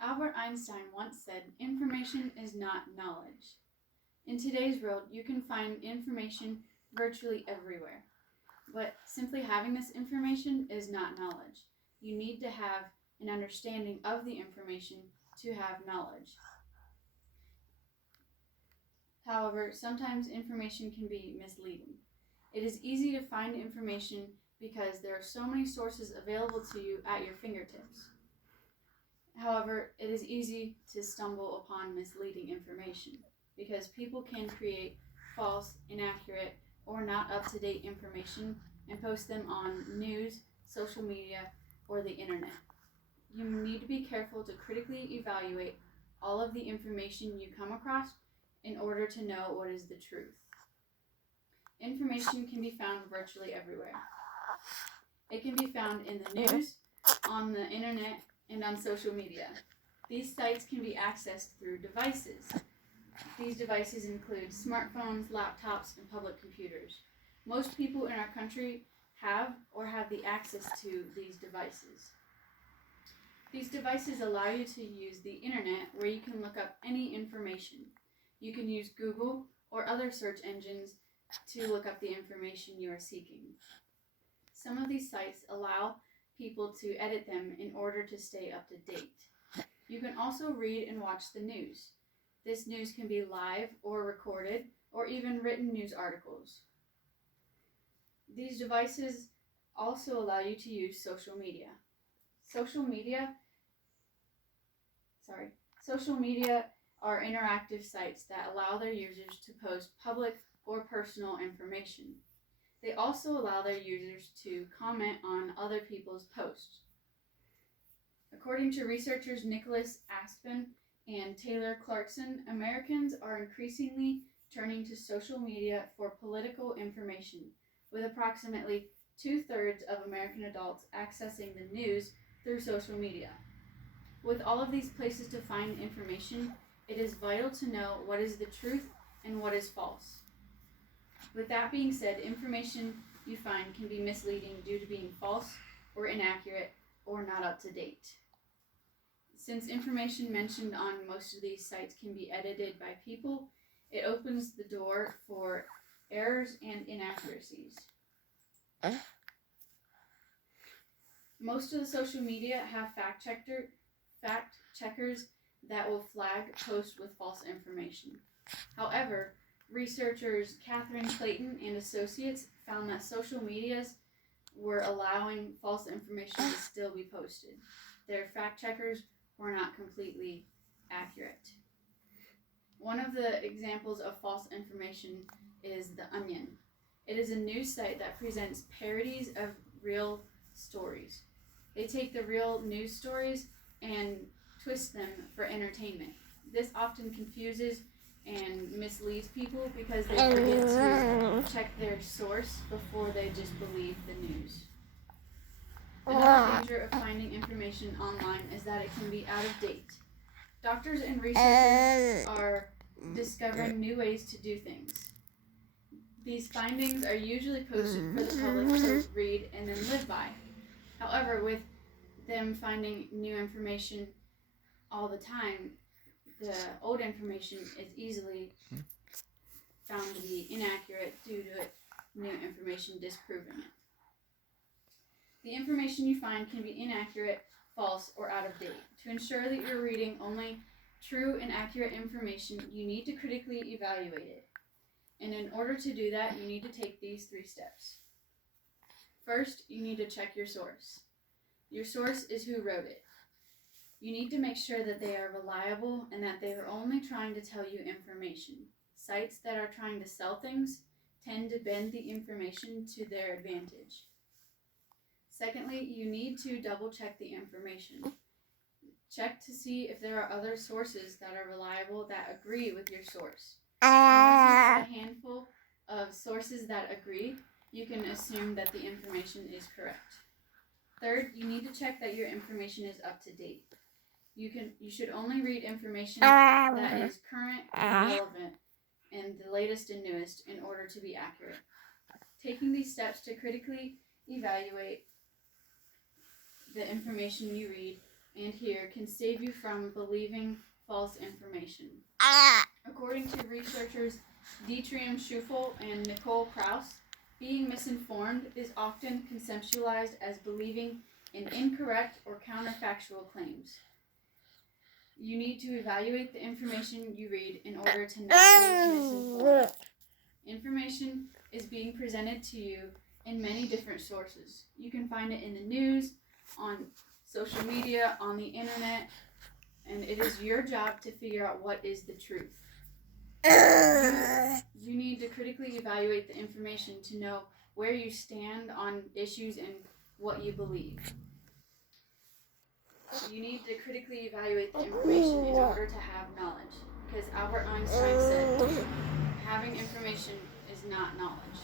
Albert Einstein once said, "Information is not knowledge." In today's world, you can find information virtually everywhere. But simply having this information is not knowledge. You need to have an understanding of the information to have knowledge. However, sometimes information can be misleading. It is easy to find information because there are so many sources available to you at your fingertips. However, it is easy to stumble upon misleading information because people can create false, inaccurate, or not up-to-date information and post them on news, social media, or the internet. You need to be careful to critically evaluate all of the information you come across in order to know what is the truth. Information can be found virtually everywhere. It can be found in the news, on the internet, and on social media. These sites can be accessed through devices. These devices include smartphones, laptops, and public computers. Most people in our country have the access to these devices. These devices allow you to use the internet where you can look up any information. You can use Google or other search engines to look up the information you are seeking. Some of these sites allow people to edit them in order to stay up to date. You can also read and watch the news. This news can be live or recorded or even written news articles. These devices also allow you to use social media. Social media are interactive sites that allow their users to post public or personal information. They also allow their users to comment on other people's posts. According to researchers Nicholas Aspen and Taylor Clarkson, Americans are increasingly turning to social media for political information, with approximately 2/3 of American adults accessing the news through social media. With all of these places to find information, it is vital to know what is the truth and what is false. With that being said, information you find can be misleading due to being false or inaccurate or not up to date. Since information mentioned on most of these sites can be edited by people, it opens the door for errors and inaccuracies. Most of the social media have fact checkers that will flag posts with false information. However, researchers Catherine Clayton and Associates found that social medias were allowing false information to still be posted. Their fact checkers were not completely accurate. One of the examples of false information is The Onion. It is a news site that presents parodies of real stories. They take the real news stories and twist them for entertainment. This often confuses and misleads people because they forget to check their source before they just believe the news. Another danger of finding information online is that it can be out of date. Doctors and researchers are discovering new ways to do things. These findings are usually posted for the public to read and then live by. However, with them finding new information all the time, the old information is easily found to be inaccurate due to new information disproving it. The information you find can be inaccurate, false, or out of date. To ensure that you're reading only true and accurate information, you need to critically evaluate it. And in order to do that, you need to take these 3 steps. First, you need to check your source. Your source is who wrote it. You need to make sure that they are reliable and that they are only trying to tell you information. Sites that are trying to sell things tend to bend the information to their advantage. Secondly, you need to double check the information. Check to see if there are other sources that are reliable that agree with your source. And once you have a handful of sources that agree, you can assume that the information is correct. Third, you need to check that your information is up to date. You should only read information that is current and relevant and the latest and newest in order to be accurate. Taking these steps to critically evaluate the information you read and here can save you from believing false information. According to researchers Dietrich Schufel and Nicole Krauss, being misinformed is often conceptualized as believing in incorrect or counterfactual claims. You need to evaluate the information you read in order to not be misinformed. Information is being presented to you in many different sources. You can find it in the news, on social media, on the internet, and it is your job to figure out what is the truth. You need to critically evaluate the information to know where you stand on issues and what you believe. You need to critically evaluate the information in order to have knowledge, because Albert Einstein said, having information is not knowledge.